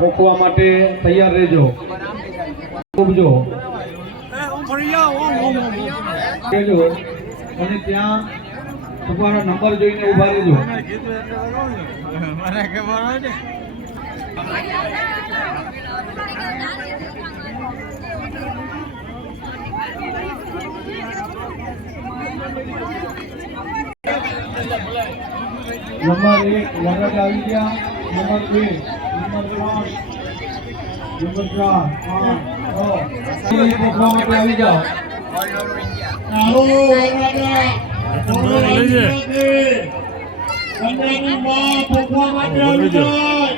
રોકવા માટે તૈયાર રહેજો. ઉપજો અને ત્યાં તમારો નંબર જોઈને ઊભા રહેજો. નંબર એક વરરાજ આવી ગયા. નંબર બે નંબર ત્રણ નંબર ચાર પાંચ છ. એ માટે આવી જાઓ. માં માટે આવી જાય.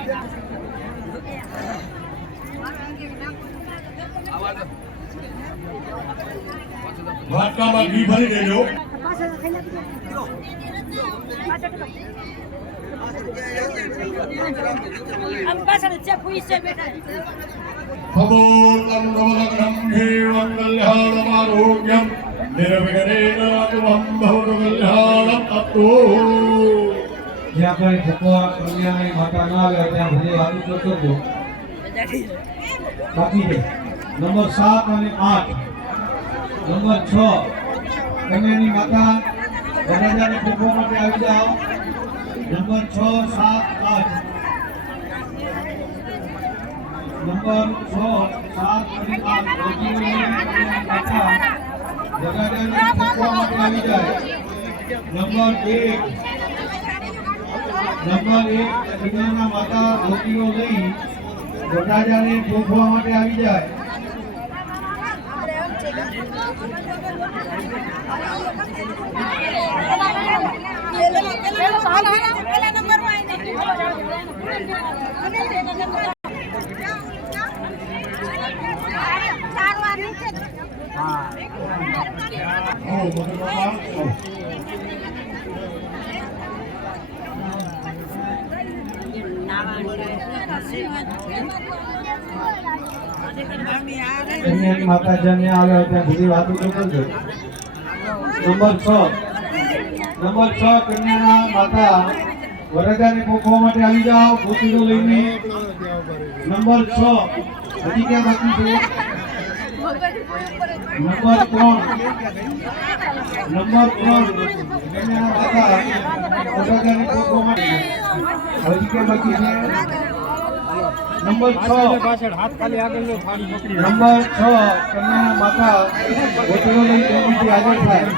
વાટકામાં ઘી ભરી દેજો. કલ્યાણમારોગ્યમ નિર્વિઘ્નેન અતુમં ભવતુ કલ્યાણમ અતો જ્યાં કઈ ભગવાન કન્યાની માતા ના આવે ત્યાં ભલે આવી કરજો બાકી નંબર સાત અને આઠ. નંબર છ કન્યાની માતા વરરાજાને પૂજવા માટે આવી જાઓ નંબર છ સાત આઠ નંબર છ સાત અને આઠ વકીલોની માતા વરરાજાને પૂજવા માટે આવી જાય નંબર એક નંબર એક કન્યાના માતા ધોતીઓ લઈ વરરાજાને ગોખવા માટે આવી જાય પેલા નંબરમાં ચાર વાર આવો મોટો બાબા આવો. કન્યાની માતા જન્મે આવે ત્યાં બધી વાતો તો કરજો નંબર છ. નંબર છ, કન્યાના માતા વરદાને પોખવા માટે આવી જાઓ ધોતીઓ લઈને. નંબર છ, હજી ક્યાં બાકી છે? નંબર ત્રણ. નંબર ત્રણ, કન્યાના માતા વરદાને પોખવા માટે. હજી ક્યાં બાકી છે? નંબર છ નંબર છ કન્યાના માતા વકીલો કમિટી હાજર થાય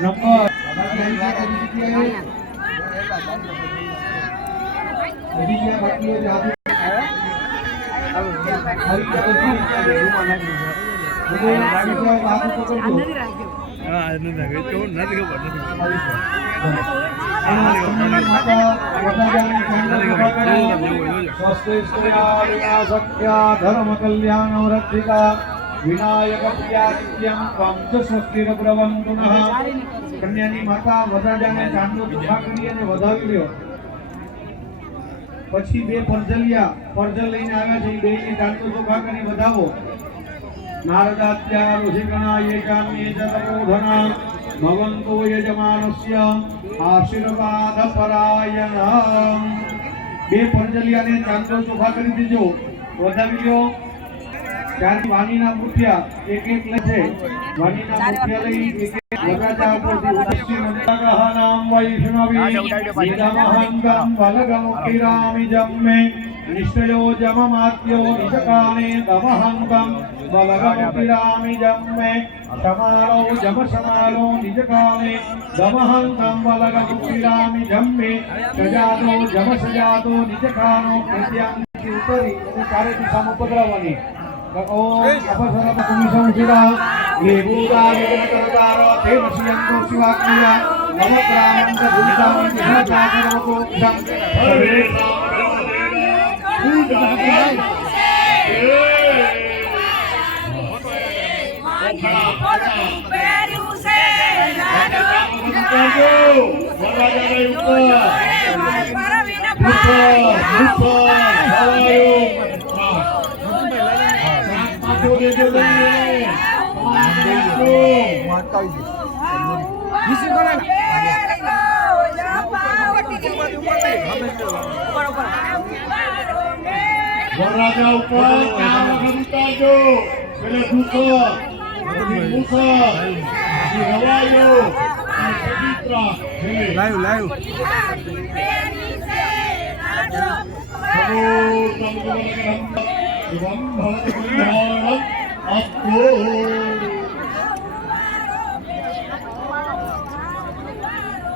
નંબર હજી ધર્મ કલ્યાણ વૃદ્ધિકા વિનાયક પ્રિયાત્યમ પંચ સ્વસ્તિર પ્રવંતુનઃ કન્યાની માતા વરરાજાને ચાંદલો ચોખા કરી અને વધાવી લ્યો પછી બે પરજલિયા પરજલ લઈને આવ્યા છે બે ની ચાંદલો ચોખા કરી વધાવો નારદાત્યા ઋષિગણા યે ચામ્યે જગમોધના ભવન્તો યજમાનસ્ય આશીર્વાદ પરાયણ બે ફરજલિયાને ચાંદલો ચોખા કરી દેજો વધાવી લ્યો ચાર વાણીના મુઠિયા એક એક લે છે વાણીના મુઠિયા લઈ એક એક લગાતા ઉપરથી ઉદાસી મંત્રગહનામ વૈષ્ણવી નિદમહંગમ વલગમુખિરામિ જમ્મે નિશ્ચયો నిష్టయో జమమాత్యో నిజకానే దమహంతం బలరమురామి జమ్మే అసమాలో జమ సమాలో నిజకానే దమహంతం బలరమురామి జమ్మే సజాతో జమ సజాతో నిజకానో ప్రత్యాంగి ఉపరి కార్యకు సముపద్రవని ఓం అపసరప కుమిసంశిరా దేవూదారో తేన శియంతో శివాగ్నియ నమ ప్రాణం భూతాం సహచారవకో సర్వే ઉપર ઉપર ઉપર હવાયો પાછો દેજો લઈને વરરાજા ઉપર કામ ઉતારજો પેલે મુસા પછી હવાયો અને લાઈવ લાઈવ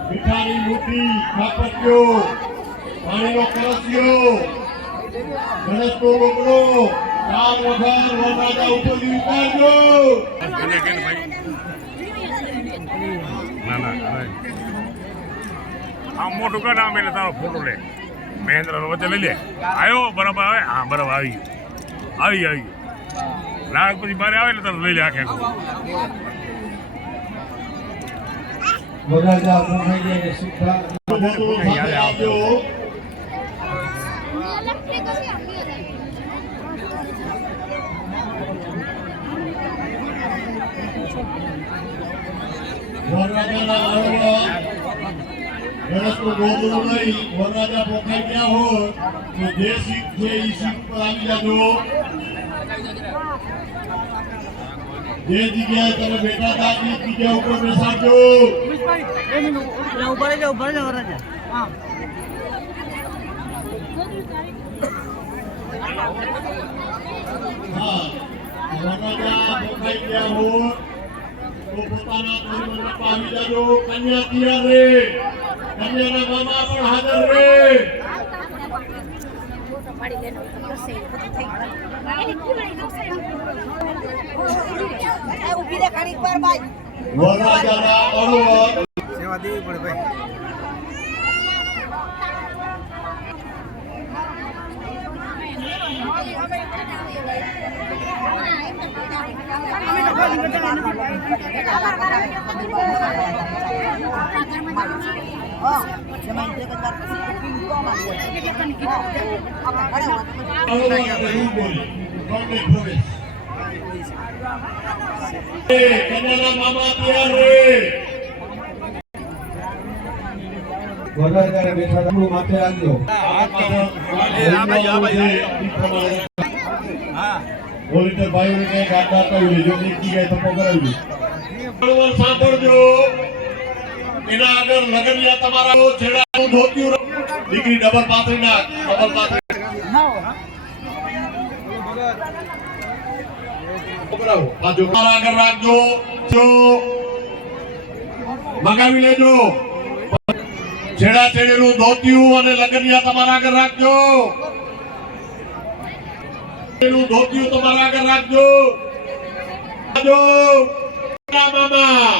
મીઠાની મુઠ્ઠી ખાપટ્યો પાણીનો કળશિયો ગણેશનો ઉતારજો. ના ના અરે. મોટું કર નામ એટલે તારો ફોટો લે. મહેન્દ્ર વચ્ચે લઈ લે. આવ્યો બરાબર આવે. હા બરાબર આવી ગયો. આવી આવી ગયો. લાગ પછી બારે આવે એટલે તરત લઈ લે આખે પ્રમાઈ જાય સુખા મોટું સાથે આવજો વરરાજાના અરવા ગણેશનું ગોગડું લઈ વરરાજા ગયા હોય જે સીટ છે એ સીટ પર આવી જાજો જે જગ્યાએ તમે બેઠા હતા એ જગ્યા ઉપર બેસાડજો ઊભા રહેજો ઊભા રહેજો હા હા વરરાજા પોખાઈ ગયા હોય પોતાના પરિવાર આવી જાજો કન્યા તૈયાર રે કન્યાના મામા પણ હાજર રે સેવા દેવી પડે ભાઈ અડવર અને રૂપોલી બંને પ્રવેશ એ કન્યાના મામા તૈયાર રે વરરાજાને બેઠા આપણું માથે રાખજો વોલેન્ટિયર ભાઈઓને કઈ ગાડા કહ્યું લેજો નીકળી જાય તો પકડાવી બરોબર સાંભળજો. એના આગળ લગનિયા તમારા છેડાનું ધોતિયું દીકરી ડબલ પાથરી નાખ, ડબલ પાથરી પકડાવો. પાછો મારા આગળ રાખજો. જો. મગાવી લેજો. છેડા છેડેલું ધોતિયું અને લગનિયા તમારા આગળ રાખજો. એનું ધોતિયું તમારા આગળ રાખજો. મામા.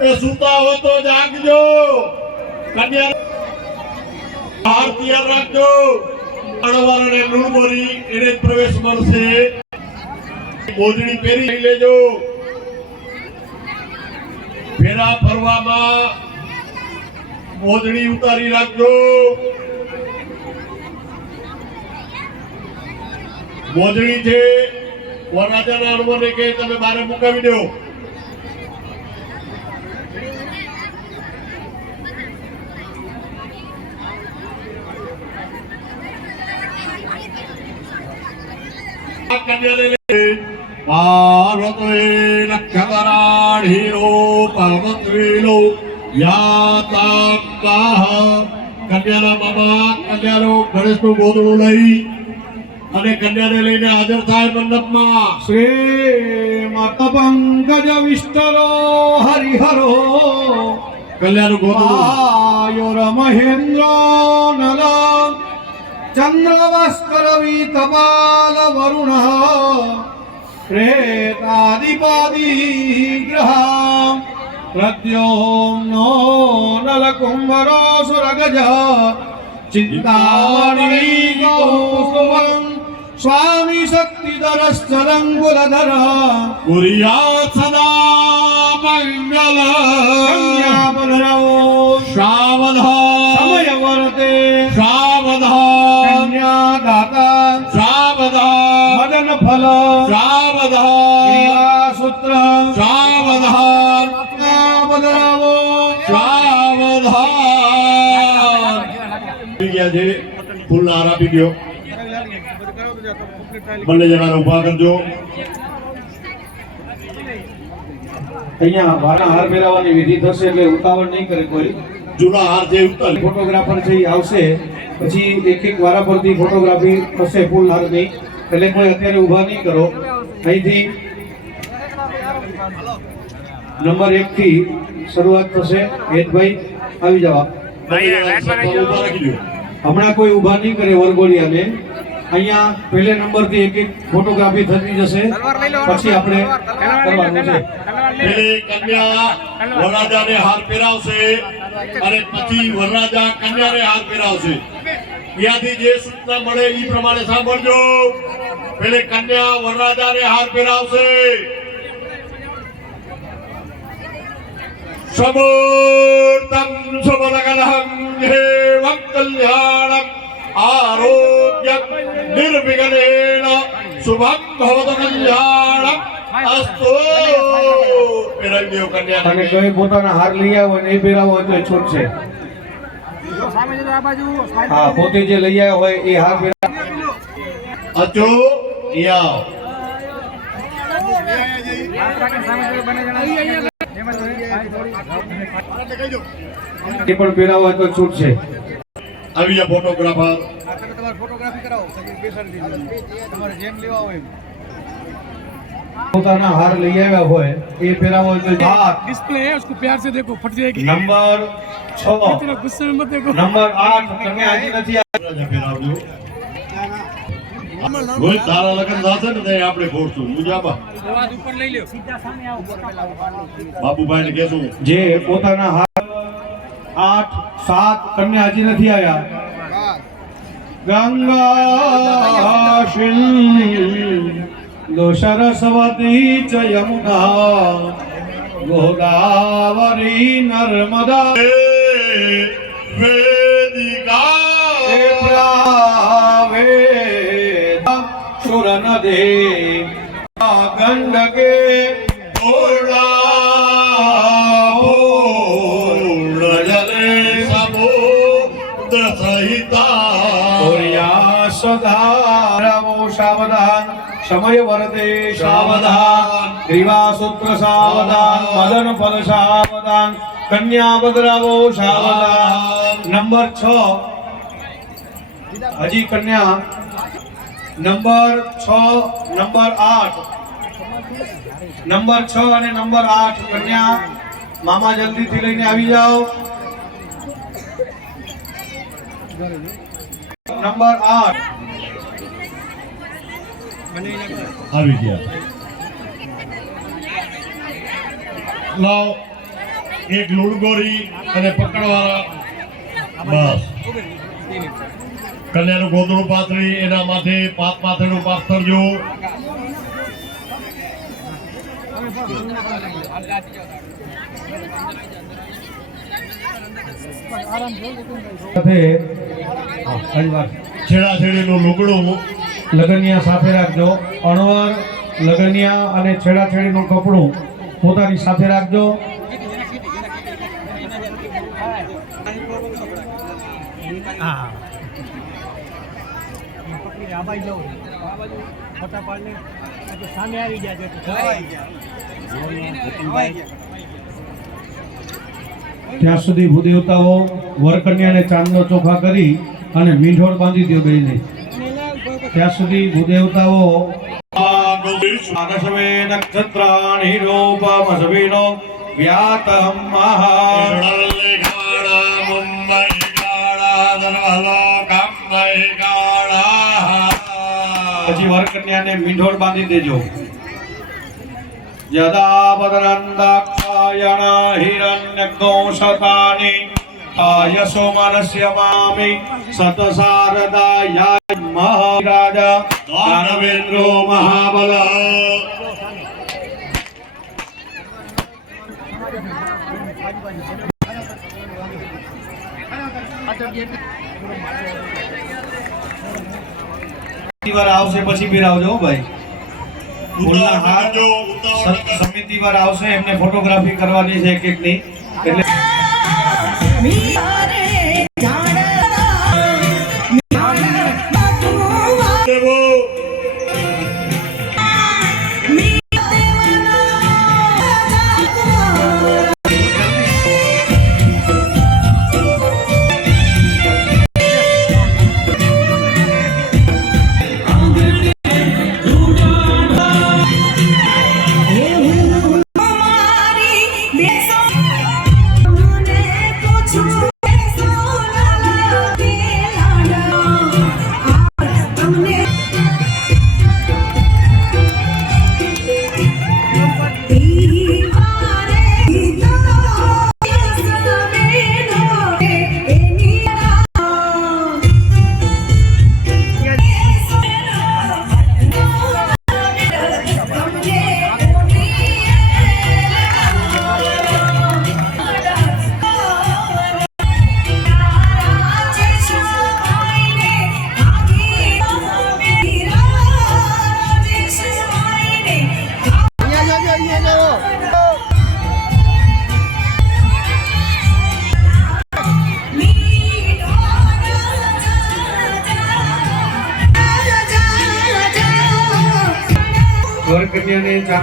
એ સુતા હો તો જાગજો કન્યા હાર તૈયાર રાખજો. અણવર અને નુણબોરી એને જ પ્રવેશ મળશે. મોજડી પહેરી લેજો. ફેરા ફરવામાં મોજડી ઉતારી રાખજો. મોજડી છે. વરરાજાના અનુભવને કે તમે બારે મુકાવી દો. આ કન્યાને લઈ પાર્વતે નક્ષતરાઢીરો પર્વત્રીલો યાતાકાહ કન્યાના મામા, કન્યાનો ગણેશનું ગોદડું લઈ અને કન્યાને લઈને હાજર થાય મંડપમાં. શ્રી માતા પંકજ વિસ્તરો હરિહરો કલ્યાણ ગોદડું આયુર મહેન્દ્ર નલ ચંદ્રવસ્કરવી તપાલ વરુણ પ્રેતાદિપાદી ગ્રહ પ્રદ્યોમ્નો નલકુંભરો સુરગજ ચિંતામણી ગૌસ્તુભં સ્વામી શક્તિધરશ્ચરંગુલધર કુરિયાત સદા મંગલ કન્યાપધરવો સાવધાન સમય વર્તે સાવધાન કન્યા દાતા સાવધાન મદન ફલ સાવધાન સૂત્ર સાવધાન બદલાવો સાવધાન થઈ ગયા છે હાર આપી દો બંને જણાને ઊભા કરજો. અહીંયા વારના હાર પહેરાવવાની વિધિ થશે એટલે ઉતાવળ નહીં કરે કોઈ. જૂના હાર જે ઉત્તર ફોટોગ્રાફર છે એ આવશે પછી એક એક વારા પરથી ફોટોગ્રાફી થશે ફૂલ હારની એટલે કોઈ અત્યારે ઊભા નહીં કરો. અહીંથી નંબર એક થી શરૂઆત થશે. હેતભાઈ આવી જવા. હમણાં કોઈ ઊભા નહીં કરે વરઘોડિયાને. અહીંયા પહેલે નંબરથી એક એક ફોટોગ્રાફી થતી જશે. પછી આપણે કરવાનું છે. પેલે કન્યા વરરાજાને હાર પહેરાવશે અને પછી વરરાજા કન્યાને હાર પહેરાવશે ત્યાંથી જે સૂચના મળે એ પ્રમાણે સાંભળજો. પેલે કન્યા વરરાજાને હાર પહેરાવશે સમૂર્તમ શુભલગનહં દેવં કલ્યાણમ આરોગ્ય નિર્વિઘ્નેન શુભમ ભવતુ કલ્યાણમ અસ્તુ પહેરાવી દેવ અને કન્યાને કોઈ પોતાના હાર લઈ આવ્યો ને એ પહેરાવો હોય તો છૂટ છે. સામે જતો આ બાજુ હા પોતે જે લઈ આવ્યો હોય એ હાર પહેરા અચો યા સામે જતો બંને જણા. એમાં તો એ પણ પહેરાવો હોય તો છૂટ છે. આવી જા ફોટોગ્રાફર તમારે ફોટોગ્રાફી કરાવો પછી બેસાડી દીધું તમારે જેમ લેવા હોય એમ પોતાના હાર લઈ આવ્યા હોય એ પહેરાવો હોય તો હાર डिस्प्ले है उसको प्यार से देखो फट जाएगी નંબર છ इतना गुस्से में मत देखो નંબર આઠ તમે હજી નથી આવ્યા. રાજા પહેરાવજો કોઈ તારા લગન થશે ને તે આપણે ફોડશું મુજાબા ऊपर ले लो બાબુભાઈ ને કહેશું જે પોતાના હાર આઠ સાત કન્યા હજી નથી આવ્યા. ગંગા સિંધુ સરસ્વતી ચ યમુના ગોદાવરી નર્મદા. સમય વર્તે સાવધાન ગ્રીવા સૂત્ર સાવધાન મદન ફલ સાવધાન કન્યા બદરાવો સાવધાન નંબર છ હજી કન્યા નંબર છ નંબર આઠ નંબર છ અને નંબર આઠ કન્યા મામા જલ્દીથી લઈને આવી જાઓ નંબર આઠ આવી ગયા. લાવ એક લુણગોરી અને પકડવાળા. બસ. કલ્યાણ ગોદડું પાથરી, એના માથે પાત પાથરનું પાથરજો વાર. લુગડું લગનિયા સાથે રાખજો. અણવર, લગનિયા અને છેડાછેડીનું કપડું પોતાની સાથે રાખજો. ત્યાં સુધી ભૂદેવતાઓ વરકન્યાને ચાંદનો ચોખા કરી અને મીંઢોળ બાંધી દો બેને ત્યાં સુધી ભૂદેવતાઓ આકાશવે નક્ષત્રાણી રૂપમસવિનો વ્યાતમ પછી વરકન્યાને મીંઢોળ બાંધી દેજો. યદા બદરંદાક્ષાયણ હિરણ્યકોશતાની આયસો मनस्य मामि મહારાજા દાનવેન્દ્રો મહાબલ વાર આવશે પછી બિરાવજો હો ભાઈ. સમિતિ વાર આવશે એમને ફોટોગ્રાફી કરવાની છે એક એકની એટલે દેવો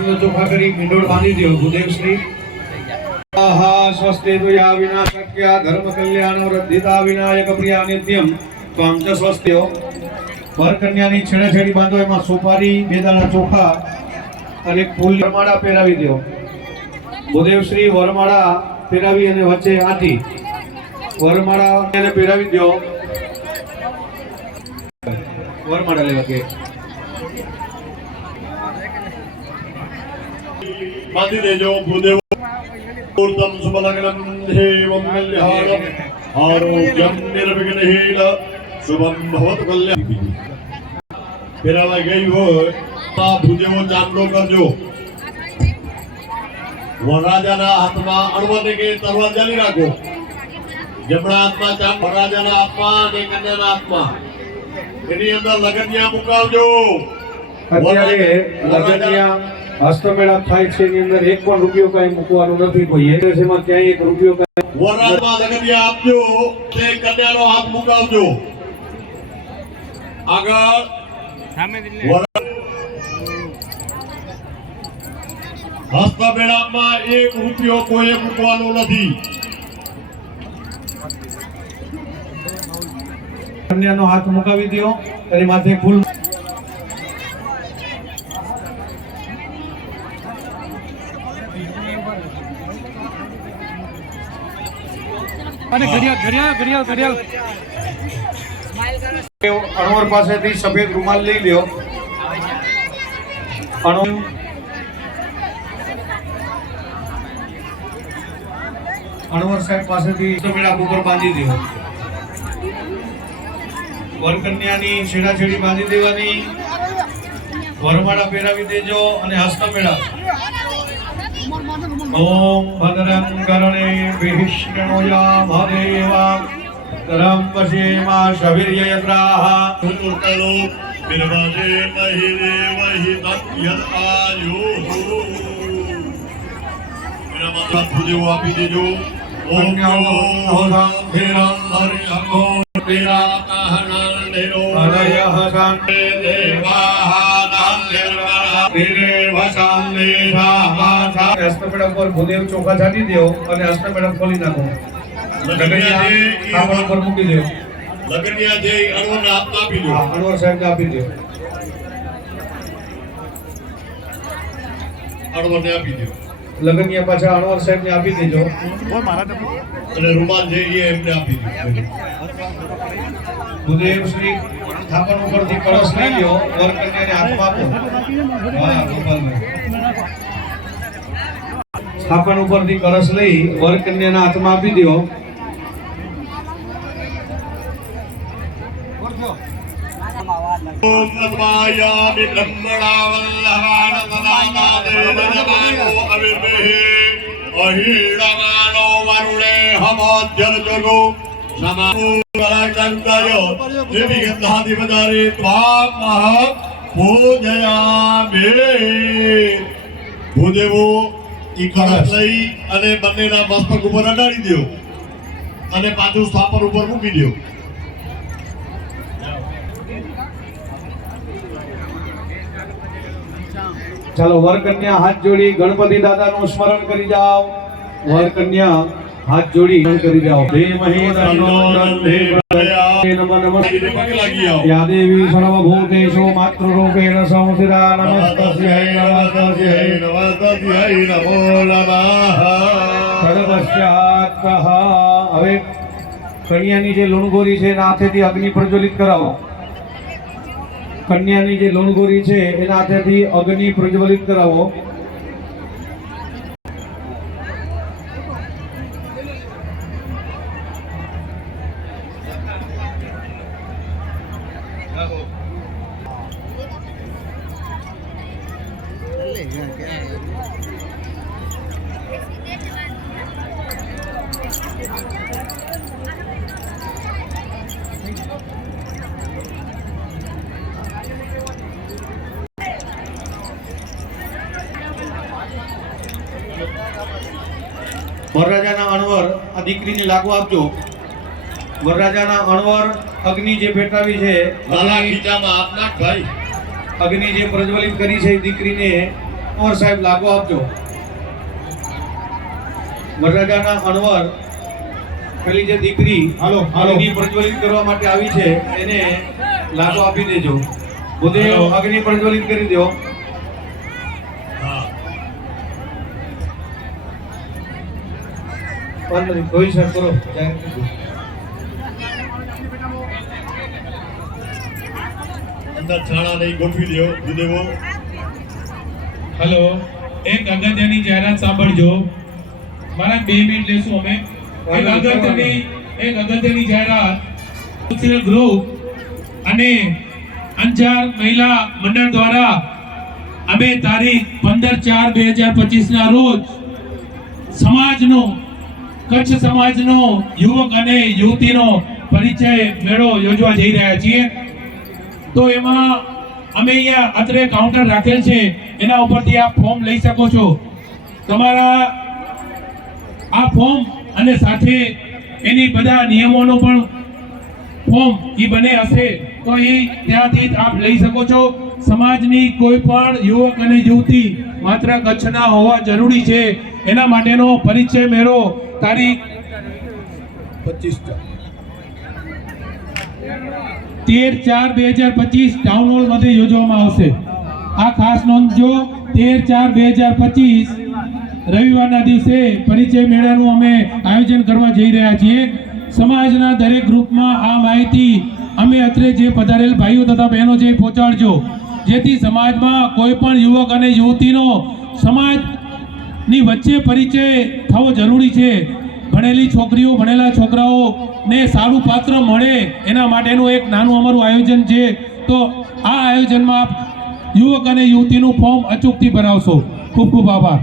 વરકન્યાને ચોખા કરી ભીંડોળ બાંધી દો ગુદેવશ્રી સ્વસ્તે તુયા વિના શક્યા. ધર્મ કલ્યાણ વૃદ્ધિતા વિનાયક પ્રિયા નિત્યમ. ત્વામ ચ સ્વસ્ત્યો વરકન્યાની છેડે છેડી બાંધો. એમાં સુપારી બે ચોખા અને ફૂલ વરમાળા પહેરાવી દો. ભૂદેવશ્રી વરમાળા પહેરાવી અને વચ્ચે આથી વરમાળા એને પહેરાવી દો. વરમાળા લેવા કે. બાંધી દેજો ભૂદેવો પૂર્તમ સુબલગ્નમ દેવમ કલ્યાણમ આરોગ્યમ નિર્વિઘ્નહીન શુભમ ભવતુ કલ્યાણ ફેરાવા ગઈ હોય તો આ ભૂદેવો ચાંદલો કરજો વરરાજાના હાથમાં અણવને કે તલવાર ચાલી રાખો જમણા હાથમાં ચાંદ વરરાજાના હાથમાં અને કન્યાના હાથમાં એની અંદર લગનિયા મુકાવજો અત્યારે લગ્નના હસ્તમેળાપ થાય છે એની અંદર એક પણ રૂપિયો કઈ મૂકવાનો નથી કોઈ. એ એમાં ક્યાંય એક રૂપિયો કઈ આપજો તે કન્યાનો હાથ મુકાવજો. આગળ. હસ્તમેળાપમાં એક રૂપિયો કોઈએ મૂકવાનો નથી. કન્યાનો હાથ મુકાવી દો એની માથે ફૂલ અને ઘડિયાળ ઘડિયાળ ઘડિયાળ ઘડિયાળ. અણવર પાસેથી સફેદ રૂમાલ લઈ લ્યો. અણુ અણવર સાહેબ પાસેથી હસ્તમેળાપ ઉપર બાંધી દો. વરકન્યાની છેડાછેડી બાંધી દેવાની. વરમાળા પહેરાવી દેજો અને હસ્તમેળાપ ઓમ भद्रं કરણે વિષ્ણુયા મહાદેવા તરમ પશ્યેમા શવિર્યયત્રાહ સુમૂર્તલો બિરવાજે મહિ દેવહિ તત્યદ આયુઃ મેરા માતા ભૂદેવો આપી દેજો ઓમ કન્યાઓ હસ્તમેળા ઉપર ભૂદેવ ચોખા છાંટી દો અને અષ્ટમેડમ ખોલી નાખો. પર કાપડ મૂકી દો. લગનિયા જે આપી દો. અણવરને આપી દો. લગનિયા પાછા અણવર સાહેબને આપી દેજો. અને રૂમાલ જે એમને આપી દો. ભૂદેવ શ્રી સ્થાપન ઉપરથી કળશ લઈ લ્યો વર કરીને હાથ આપો. હા, ગોપાલભાઈ. સ્થાપન ઉપરથી કળશ લઈ વર કન્યાના હાથમાં આપી દો મહ ભૂદેવો એ કળશ લઈ અને બંનેના મસ્તક ઉપર અડાડી દો અને પાછું સ્થાપન ઉપર મૂકી દો ચાલો વરકન્યા હાથ જોડી ગણપતિ દાદાનું સ્મરણ કરી જાઓ. વર કન્યા હાથ જોડી કરી જાઓ. હે દેવી સર્વભૂતેષુ માતૃરૂપેણ સંસ્થિતા નમસ્તસ્यै નમસ્તસ્यै હવે કન્યાની જે લુણગોરી છે એના હાથેથી અગ્નિ પ્રજ્વલિત કરાવો. કન્યાની જે લુણગોરી છે એના હાથેથી અગ્નિ પ્રજ્વલિત કરાવો. વરરાજાના અણવર આ દીકરીને લાગુ આપજો. વરરાજાના અણવર અગ્નિ જે પેટાવી છે અગ્નિ- ભાઈ. અગ્નિ જે પ્રજ્વલિત કરી છે એ દીકરીને અમર સાહેબ લાગુ આપજો. વરરાજાના અણવર પેલી જે દીકરી હાલો, હાલો. અગ્નિ પ્રજ્વલિત કરવા માટે આવી છે એને લાગુ આપી દેજો. ભૂદેવ અગ્નિ પ્રજ્વલિત કરી દો હા નહીં, કોઈ સર કરો જાહેર કરી અંદર છાણા નહીં ગોઠવી દો ભૂદેવો હેલો એક અગત્યની જાહેરાત સાંભળજો. મારા બે મિનિટ લેશું અમે. એક અગત્યની એક અગત્યની જાહેરાત. ગ્રુપ અને અંજાર મહિલા મંડળ દ્વારા અમે તારીખ પંદર ચાર બે હજાર પચીસના રોજ સમાજનો કચ્છ સમાજનો યુવક અને યુવતીનો પરિચય મેળો યોજવા જઈ રહ્યા છીએ. તો એમાં અમે અહીંયા અત્રે કાઉન્ટર રાખેલ છે. એના ઉપરથી આપ ફોર્મ લઈ શકો છો. તમારા આ ફોર્મ અને સાથે એની બધા નિયમોનો પણ ફોર્મ એ બને હશે. તો એ ત્યાંથી આપ લઈ શકો છો. સમાજની કોઈ પણ યુવક અને યુવતી માત્ર કચ્છના હોવા જરૂરી છે. એના માટેનો પરિચય મેળો તારીખ પચીસ તેર ચાર બે હજાર પચીસ ડાઉનલોડ માટે યોજવામાં આવશે. આ ખાસ નોંધજો તેર ચાર બે હજાર પચીસ રવિવારના દિવસે પરિચય મેળાનું અમે આયોજન કરવા જઈ રહ્યા છીએ. સમાજના દરેક ગ્રુપમાં આ માહિતી અમે અત્રે જે પધારેલ ભાઈઓ તથા બહેનો છે પહોંચાડજો. જેથી સમાજમાં કોઈ પણ યુવક અને યુવતીનો સમાજની વચ્ચે પરિચય થવો જરૂરી છે. ભણેલી છોકરીઓ, ભણેલા છોકરાઓને સારું પાત્ર મળે એના માટેનું એક નાનું અમારું આયોજન છે. તો આ આયોજનમાં આપ યુવક અને યુવતીનું ફોર્મ અચૂકથી ભરાવશો. ખૂબ ખૂબ આભાર.